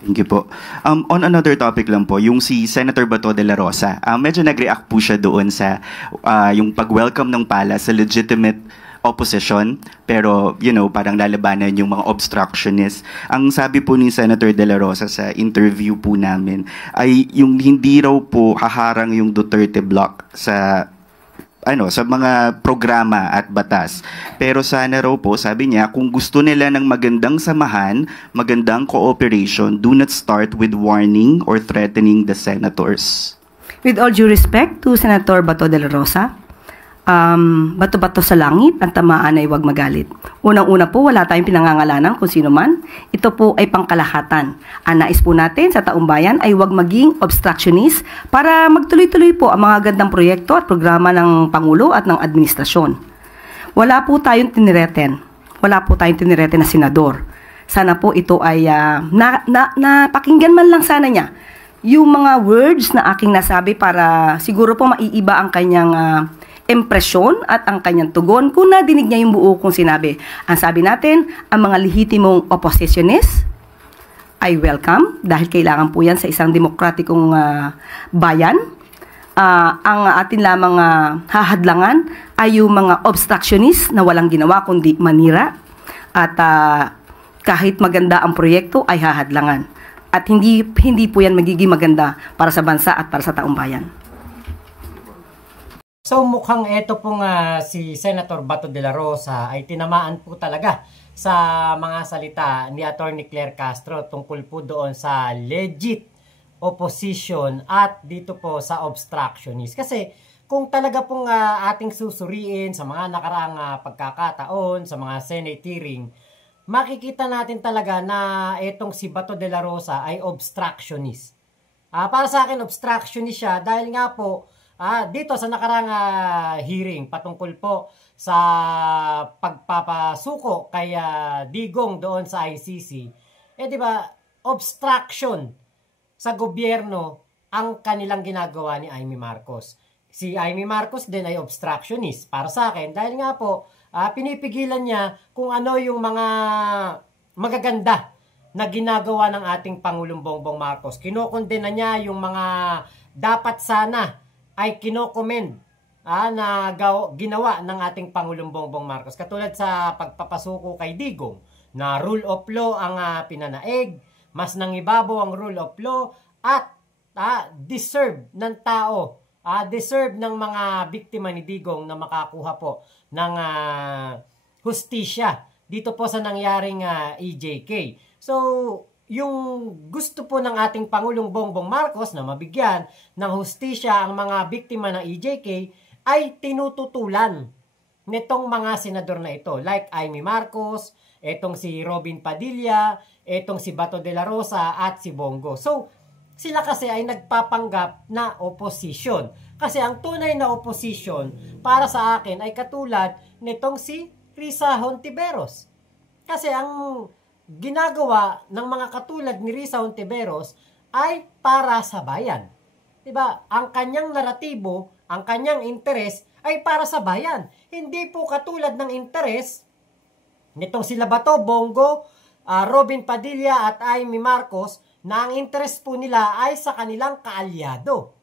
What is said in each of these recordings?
Thank you po. On another topic lang po, yung si Senator Bato de la Rosa, medyo nag-react po siya doon sa yung pag-welcome ng pala sa legitimate opposition, pero parang lalabanan yung mga obstructionists. Ang sabi po ni Senator de la Rosa sa interview po namin ay yung hindi raw po haharang yung Duterte block sa mga programa at batas. Pero sana raw po, sabi niya, kung gusto nila ng magandang samahan, magandang cooperation, do not start with warning or threatening the senators. With all due respect to Senator Bato de la Rosa, bato-bato sa langit, ang tamaan ay huwag magalit. Unang-una po, wala tayong pinangangalanan kung sino man. Ito po ay pangkalahatan. Ang nais po natin sa taong bayan ay huwag maging obstructionist para magtuloy-tuloy po ang mga gandang proyekto at programa ng Pangulo at ng administrasyon. Wala po tayong tinireten. Wala po tayong tinireten na senador. Sana po ito ay napakinggan man lang sana niya yung mga words na aking nasabi para siguro po maiiba ang kanyang impresyon at ang kanyang tugon kung nadinig niya yung buo kong sinabi. Ang sabi natin, ang mga lehitimong oppositionist ay welcome dahil kailangan po yan sa isang demokratikong bayan. Ang atin lamang hahadlangan ay yung mga obstructionist na walang ginawa kundi manira at kahit maganda ang proyekto ay hahadlangan. At hindi po yan magiging maganda para sa bansa at para sa taong bayan. So mukhang ito pong si Senator Bato de la Rosa ay tinamaan po talaga sa mga salita ni Attorney Claire Castro tungkol po doon sa legit opposition at dito po sa obstructionist. Kasi kung talaga pong ating susuriin sa mga nakaraang pagkakataon, sa mga Senate hearing, makikita natin talaga na itong si Bato de la Rosa ay obstructionist. Para sa akin, obstructionist siya dahil nga po dito sa nakarang hearing patungkol po sa pagpapasuko kay Digong doon sa ICC, di ba, obstruction sa gobyerno ang kanilang ginagawa ni Amy Marcos. Si Amy Marcos din ay obstructionist para sa akin dahil nga po pinipigilan niya kung ano yung mga magaganda na ginagawa ng ating Pangulong Bongbong Marcos. Kinokondena niya yung mga dapat sana ay kinokomend na ginawa ng ating Pangulong Bongbong Marcos. Katulad sa pagpapasuko kay Digong na rule of law ang pinanaig, mas nangibabaw ang rule of law at deserve ng tao, deserve ng mga biktima ni Digong na makakuha po ng hustisya dito po sa nangyaring EJK. So, yung gusto po ng ating Pangulong Bongbong Marcos na mabigyan ng hustisya ang mga biktima ng EJK ay tinututulan nitong mga senador na ito. Like Amy Marcos, etong si Robin Padilla, etong si Bato de la Rosa at si Bongo. So, sila kasi ay nagpapanggap na opposition. Kasi ang tunay na opposition para sa akin ay katulad nitong si Risa Hontiveros. Kasi ang ginagawa ng mga katulad ni Risa Hontiveros ay para sa bayan. Diba? Ang kanyang naratibo, ang kanyang interes ay para sa bayan. Hindi po katulad ng interes nitong sila Bato, Bongo, Robin Padilla at Amy Marcos na ang interes po nila ay sa kanilang kaalyado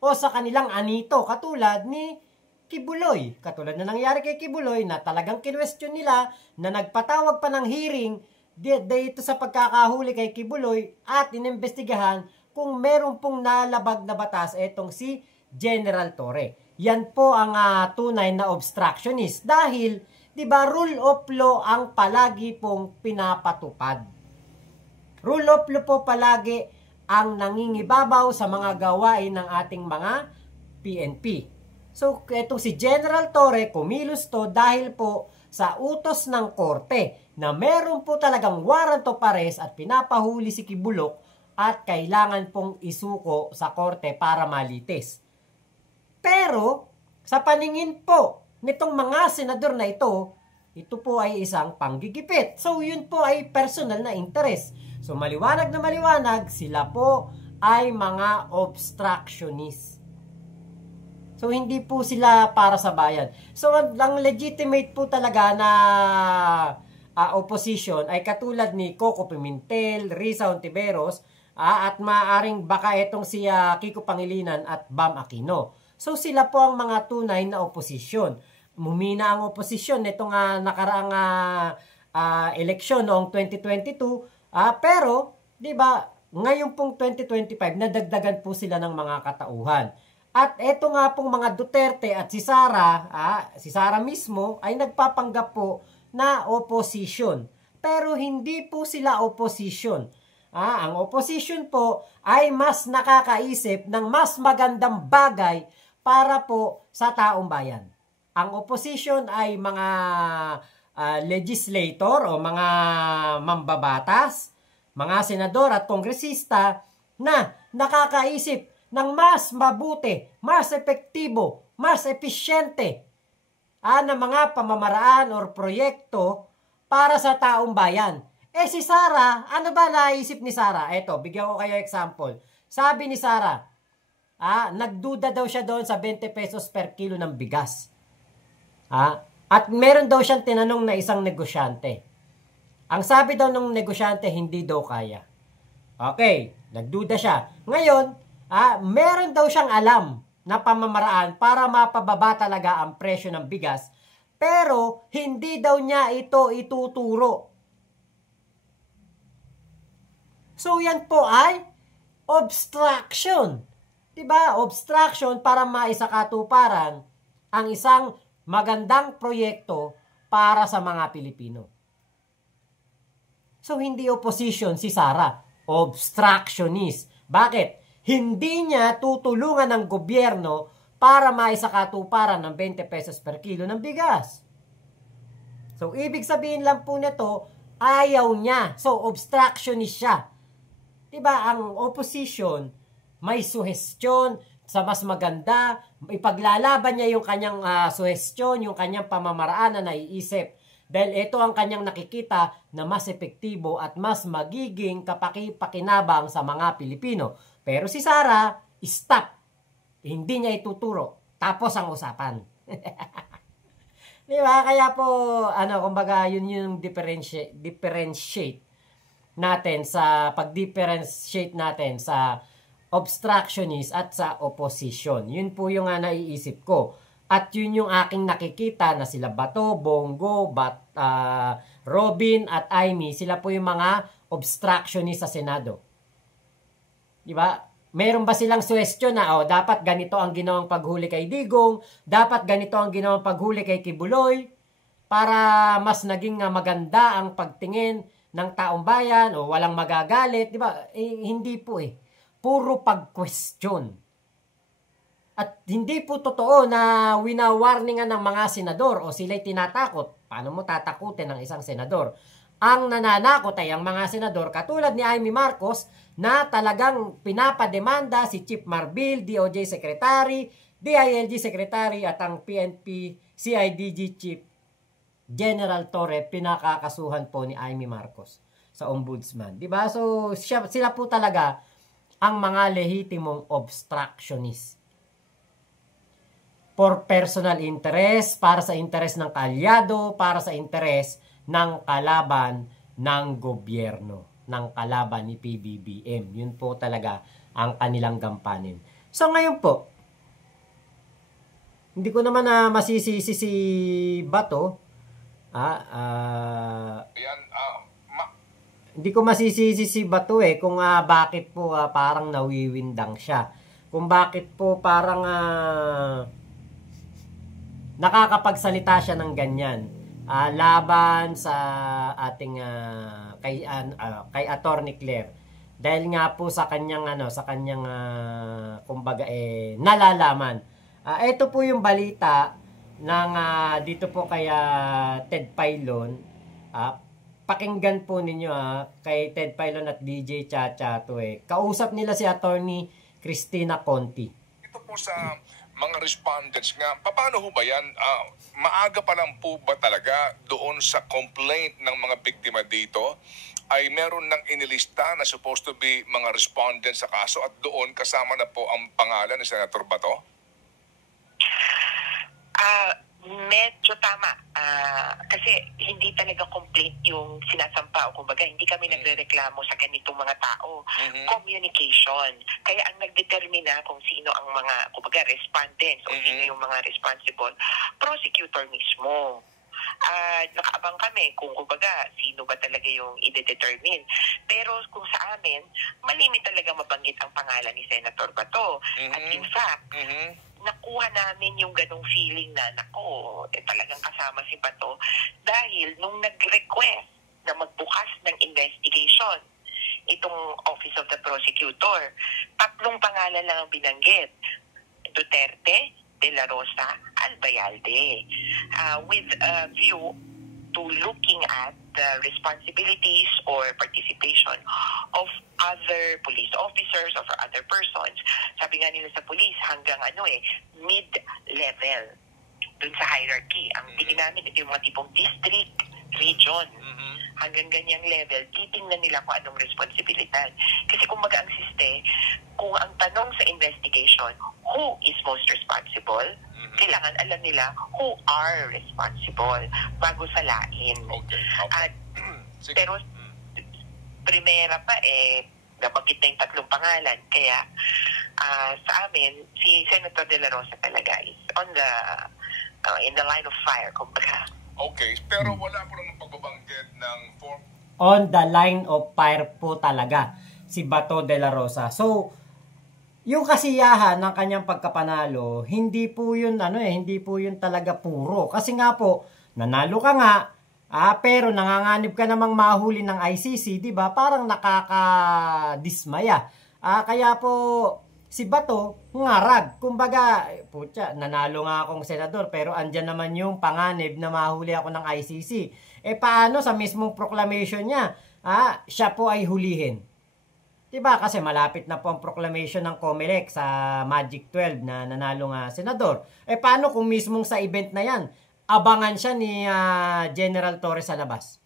o sa kanilang anito katulad ni Kibuloy. Katulad na nangyari kay Kibuloy na talagang kinwestiyon nila na nagpatawag pa ng hearing dito sa pagkakahuli kay Kibuloy at inimbestigahan kung meron pong nalabag na batas etong si General Torre. Yan po ang tunay na obstructionist dahil, di ba, rule of law ang palagi pong pinapatupad. Rule of law po palagi ang nangingibabaw sa mga gawain ng ating mga PNP. So, etong si General Torre, kumilos to dahil po sa utos ng korte na meron po talagang warrant of arrest at pinapahuli si Kibulok at kailangan pong isuko sa korte para malitis. Pero, sa paningin po nitong mga senador na ito po ay isang panggigipit. So, yun po ay personal na interest. So, maliwanag na maliwanag, sila po ay mga obstructionist. So, hindi po sila para sa bayan. So, ang legitimate po talaga na opposition ay katulad ni Coco Pimentel, Risa Hontiveros, at maaring baka itong si Kiko Pangilinan at Bam Aquino. So sila po ang mga tunay na opposition. Humina ang opposition nitong nakaraang eleksyon noong 2022, pero 'di ba, ngayon pong 2025 nadagdagan po sila ng mga katauhan. At eto nga pong mga Duterte at si Sara mismo ay nagpapanggap po na opposition. Pero hindi po sila opposition. Ang opposition po ay mas nakakaisip ng mas magandang bagay para po sa taong bayan. Ang opposition ay mga legislator o mga mambabatas, mga senador at kongresista na nakakaisip ng mas mabuti, mas epektibo, mas episyente na mga pamamaraan or proyekto para sa taong bayan. Si Sara, ano ba naisip ni Sara? Eto, bigyan ko kayo example. Sabi ni Sara, nagduda daw siya doon sa 20 pesos per kilo ng bigas. At meron daw siyang tinanong na isang negosyante. Ang sabi daw ng negosyante, hindi daw kaya. Okay, nagduda siya. Ngayon, meron daw siyang alam na pamamaraan para mapababa talaga ang presyo ng bigas, pero hindi daw niya ito ituturo. So yan po ay obstruction. Diba? Obstruction para maisakatuparan ang isang magandang proyekto para sa mga Pilipino. So hindi opposition si Sara, obstructionist. Bakit? Hindi niya tutulungan ng gobyerno para maisakatuparan ng 20 pesos per kilo ng bigas. So, ibig sabihin lang po nito, ayaw niya. So, obstructionist siya. Diba, ang opposition, may suhestyon sa mas maganda, ipaglalaban niya yung kanyang suhestyon, yung kanyang pamamaraan na naiisip. Dahil ito ang kanyang nakikita na mas epektibo at mas magiging kapaki-pakinabang sa mga Pilipino. Pero si Sara, stop. Hindi niya ituturo. Tapos ang usapan. Di ba? Kaya po, kumbaga, yun yung differentiate natin sa pag-differentiate natin sa obstructionist at sa opposition. Yun po yung naiisip ko. At yun yung aking nakikita na sila Bato, Bongo, Robin at Amy, sila po yung mga obstructionist sa Senado. Diba? Meron ba silang suwestyon na dapat ganito ang ginawang paghuli kay Digong, dapat ganito ang ginawang paghuli kay Kibuloy para mas naging maganda ang pagtingin ng taong bayan o walang magagalit, diba? Hindi po puro pag-question. At hindi po totoo na winawarningan ng mga senador o sila'y tinatakot. Paano mo tatakutin ng isang senador? Ang nananakot ay ang mga senador katulad ni Amy Marcos na talagang pinapademanda si Chief Marbil, DOJ Secretary, DILG Secretary at ang PNP CIDG Chief General Torre, pinakakasuhan po ni Amy Marcos sa ombudsman. Diba? So sila po talaga ang mga lehitimong obstructionist. For personal interest, para sa interest ng kaalyado, para sa interest ng kalaban ng gobyerno, ng kalaban ni PBBM. Yun po talaga ang kanilang gampanin. So ngayon po, hindi ko naman masisisi si Bato. Hindi ko masisisi si Bato kung bakit po parang nawiwindang siya. Kung bakit po parang nakakapagsalita siya ng ganyan laban sa ating kay Attorney Claire, dahil nga po sa kanyang kumbaga nalalaman. Ito po yung balita ng dito po kay Ted Pailon. Pakinggan po ninyo kay Ted Pailon at DJ Chacha to kausap nila si Attorney Cristina Conti. Ito po sa mga respondents nga, paano ho ba yan? Maaga pa lang po ba talaga doon sa complaint ng mga biktima dito ay meron ng inilista na supposed to be mga respondents sa kaso at doon kasama na po ang pangalan ni Senator Bato? Medyo tama. Kasi hindi talaga complete yung sinasampa o kumbaga hindi kami nagrereklamo sa ganitong mga tao. Communication. Kaya ang nagdetermina kung sino ang mga kumbaga respondents o sino yung mga responsible, prosecutor mismo. Nakaabang kami kung kumbaga sino ba talaga yung i-determine. Pero kung sa amin, malimit talaga mabanggit ang pangalan ni Senator Bato. At in fact, nakuha namin yung ganong feeling na, nako, talagang kasama si Bato dahil nung nag-request na magbukas ng investigation itong Office of the Prosecutor, 3 pangalan lang ang binanggit. Duterte, De La Rosa, Albayalde, with a view to looking at the responsibilities or participation of other police officers or other persons. Sabi nga nila sa police, hanggang mid-level dun sa hierarchy. Ang tingin namin, ito yung mga tipong district, region, hanggang ganyang level, titingnan nila kung anong responsibilidad. Kasi kumbaga ang siste, kung ang tanong sa investigation, who is most responsible, kailangan alam nila who are responsible bago salain. Okay. At, pero primera pa nabanggit na yung 3 pangalan. Kaya sa amin, si Senator De La Rosa talaga is on the in the line of fire, kumbaga. Okay, pero wala po naman pagbabanggit ng On the line of fire po talaga si Bato de la Rosa. So, yung kasiyahan ng kanyang pagkapanalo, hindi po yun hindi po yun talaga puro. Kasi nga po, nanalo ka nga, pero nanganganib ka namang mahuli ng ICC, 'di ba? Parang nakakadismaya. Kaya po si Bato ngarag. Kumbaga, putya, nanalo nga akong senador pero andyan naman yung panganib na mahuli ako ng ICC. Paano sa mismong proclamation niya, siya po ay hulihin? Diba? Kasi malapit na po ang proclamation ng COMELEC sa Magic 12 na nanalo nga senador. Paano kung mismong sa event na yan, abangan siya ni General Torres sa labas?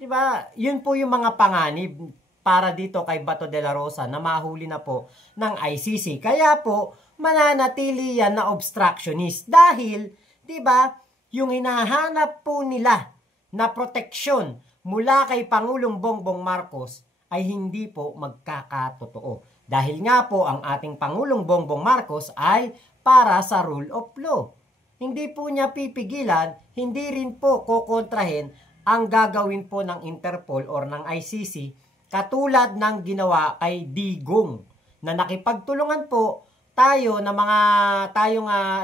Diba? Yun po yung mga panganib para dito kay Bato de la Rosa na mahuli na po ng ICC. Kaya po, mananatili yan na obstructionist. Dahil, diba, yung hinahanap po nila na proteksyon mula kay Pangulong Bongbong Marcos ay hindi po magkakatotoo. Dahil nga po ang ating Pangulong Bongbong Marcos ay para sa rule of law. Hindi po niya pipigilan, hindi rin po kokontrahin ang gagawin po ng Interpol or ng ICC katulad ng ginawa kay Digong na nakipagtulungan po tayo na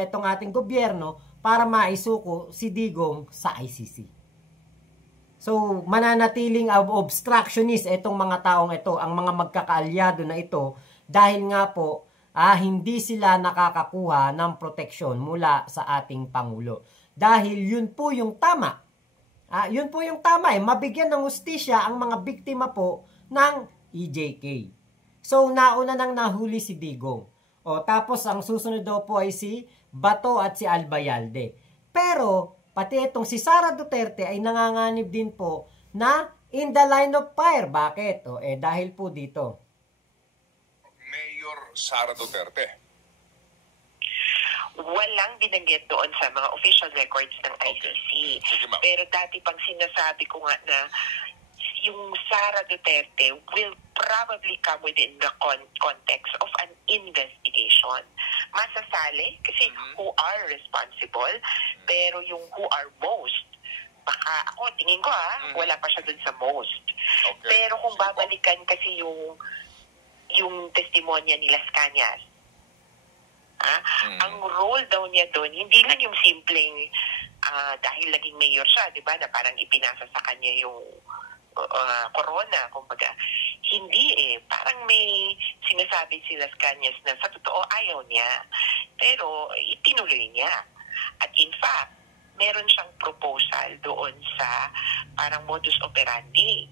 itong ating gobyerno para maisuko si Digong sa ICC. So, mananatiling obstructionist itong mga taong ito, ang mga magkakaalyado na ito, dahil nga po, hindi sila nakakakuha ng proteksyon mula sa ating Pangulo. Dahil yun po yung tama. Yun po yung tama mabigyan ng hustisya ang mga biktima po ng EJK. So, nauna nang nahuli si Digong. Tapos, ang susunod daw po ay si Bato at si Albayalde. Pero, pati itong si Sara Duterte ay nanganganib din po na in the line of fire. Bakit? Dahil po dito. Mayor Sara Duterte. Walang binanggit doon sa mga official records ng ICC. Sige, pero dati pang sinasabi ko nga na yung Sara Duterte will probably come within the context of an investigation. Masasali kasi who are responsible, pero yung who are most, baka ako, tingin ko wala pa siya dun sa most. Okay. Pero kung babalikan kasi yung testimonya ni Las Cañas, ang role daw niya doon, hindi lang yung simpleng dahil naging mayor siya, di ba, na parang ipinasa sa kanya yung corona, kumbaga. Hindi parang may sinasabi si Las Cañas na sa totoo ayaw niya. Pero itinuloy niya. At in fact, meron siyang proposal doon sa parang modus operandi.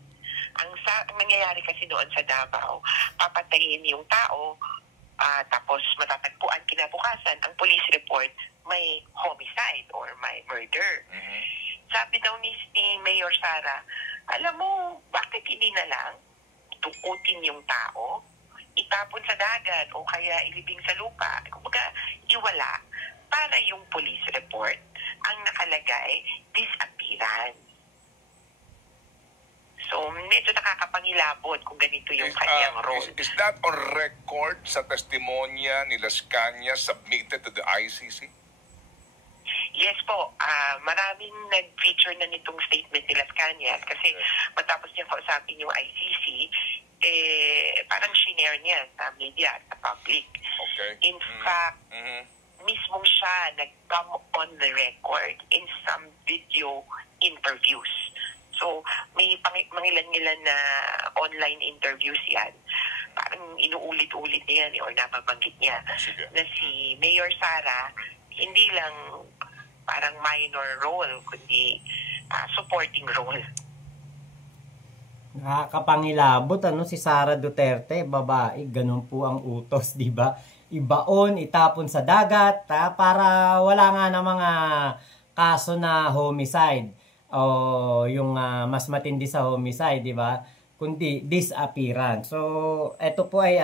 Ang nangyayari kasi doon sa Davao, papatayin yung tao, tapos matatagpuan kinabukasan ang police report may homicide or may murder. Sabi daw ni Mayor Sara, alam mo, bakit hindi na lang tukutin yung tao, itapon sa dagat o kaya ilibing sa lupa, kumbaga iwala, para yung police report ang nakalagay disappearance. So, medyo nakakapangilabot kung ganito yung kanyang role. Is that on record sa testimonya ni Las Cañas submitted to the ICC? Yes po, maraming nag-feature na nitong statement ni Las Cañas kasi matapos niya kausapin yung ICC, parang shinare niya sa media at sa public. Okay. In fact, mismong siya nag-come on the record in some video interviews. So, may mangilan-ngilan na online interviews yan. Parang inuulit-ulit niya yan or nababanggit niya na si Mayor Sara hindi lang parang minor role, kundi supporting role. Nakakapangilabot si Sara Duterte, babae, ganun po ang utos, di ba? Ibaon, itapon sa dagat, para wala nga na mga kaso na homicide o yung mas matindi sa homicide, di ba? Kundi disappearance. So, ito po ay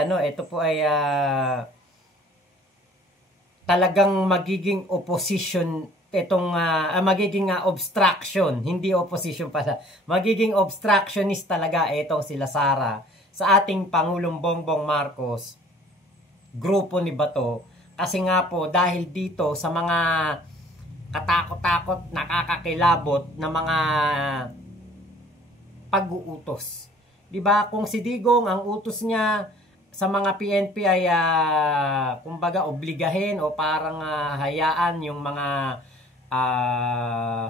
talagang magiging opposition itong magiging obstruction, hindi opposition pala. Magiging obstructionist talaga itong sila Sara sa ating Pangulong Bongbong Marcos, grupo ni Bato. Kasi nga po, dahil dito sa mga katakot-takot, nakakakilabot na mga pag-uutos. Diba? Kung si Digong, ang utos niya sa mga PNP ay kumbaga obligahin o parang hayaan yung mga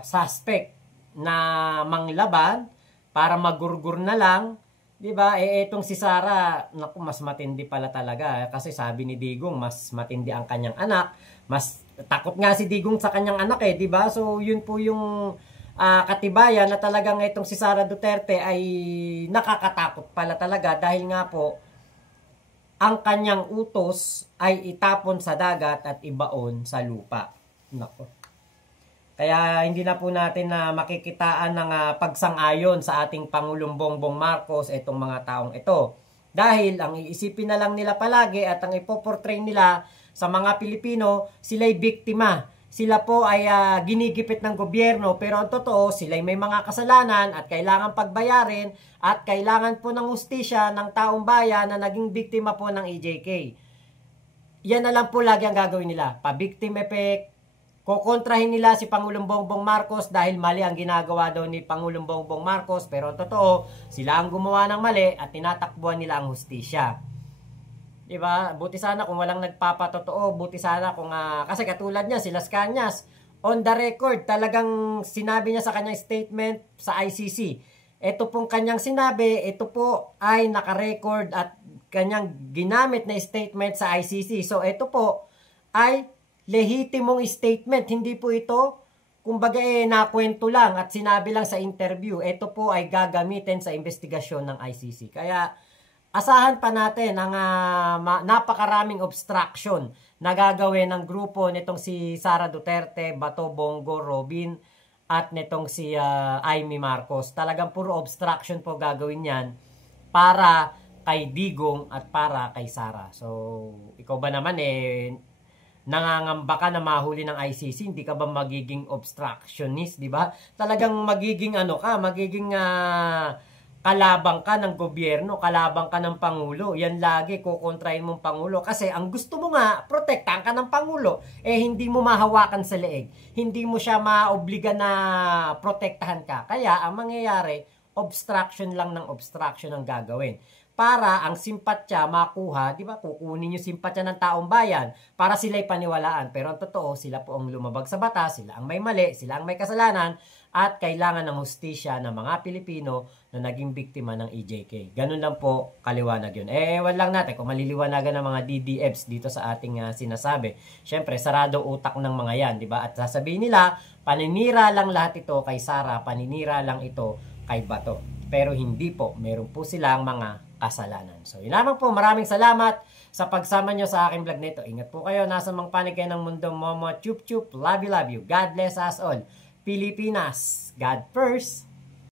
suspect na manglaban para magurgur na lang. Diba? Etong si Sara, naku, mas matindi pala talaga. Kasi sabi ni Digong, mas matindi ang kanyang anak. Mas takot nga si Digong sa kanyang anak diba? So, yun po yung katibayan na talagang itong si Sara Duterte ay nakakatakot pala talaga dahil nga po, ang kanyang utos ay itapon sa dagat at ibaon sa lupa. Nako. Kaya hindi na po natin na makikitaan ng pagsang-ayon sa ating Pangulong Bongbong Marcos itong mga taong ito. Dahil ang iisipin na lang nila palagi at ang ipoportray nila sa mga Pilipino, sila'y biktima. Sila po ay ginigipit ng gobyerno pero ang totoo, sila'y may mga kasalanan at kailangan pagbayarin at kailangan po ng hustisya ng taong bayan na naging biktima po ng EJK. Yan na lang po lagi ang gagawin nila. Pa-victim effect. Kukontrahin nila si Pangulong Bongbong Marcos dahil mali ang ginagawa daw ni Pangulong Bongbong Marcos pero ang totoo, sila ang gumawa ng mali at tinatakbuhan nila ang hustisya. Diba? Buti sana kung walang nagpapatotoo, buti sana kung kasi katulad niya si Las Cañas on the record talagang sinabi niya sa kanyang statement sa ICC. Ito pong kanyang sinabi, ito po ay naka-record at kanyang ginamit na statement sa ICC. So ito po ay lehitimong statement, hindi po ito kumbaga nakwento lang at sinabi lang sa interview. Ito po ay gagamitin sa investigasyon ng ICC. Kaya asahan pa natin ang napakaraming obstruction na gagawin ng grupo nitong si Sara Duterte, Bato, Bongo, Robin at nitong si Amy Marcos. Talagang puro obstruction po gagawin yan para kay Digong at para kay Sara. So, ikaw ba naman nangangamba ka na mahuli ng ICC, hindi ka ba magiging obstructionist, di ba? Talagang magiging magiging kalabang ka ng gobyerno, kalabang ka ng Pangulo. Yan lagi, kukontrahin mong Pangulo. Kasi ang gusto mo nga, protektahan ka ng Pangulo. Hindi mo mahawakan sa leeg. Hindi mo siya maobliga na protektahan ka. Kaya ang mangyayari, obstruction lang ng obstruction ang gagawin. Para ang simpatya makuha, di ba, kukunin yung simpatya ng taong bayan para sila'y paniwalaan. Pero ang totoo, sila po ang lumabag sa batas, sila ang may mali, sila ang may kasalanan, at kailangan ng hustisya ng mga Pilipino na naging biktima ng EJK. Ganun lang po kaliwanag yun. Ewan lang natin kung maliliwanagan ng mga DDFs dito sa ating sinasabi. Siyempre, sarado utak ng mga yan, di ba? At sasabihin nila, paninira lang lahat ito kay Sara, paninira lang ito kay Bato. Pero hindi po, meron po silang mga kasalanan. So, yun lamang po. Maraming salamat sa pagsama nyo sa aking vlog nito. Ingat po kayo. Nasa mang panig kayo ng mundo. Momo, chup chup. Love you, love you. God bless us all. Pilipinas, God first.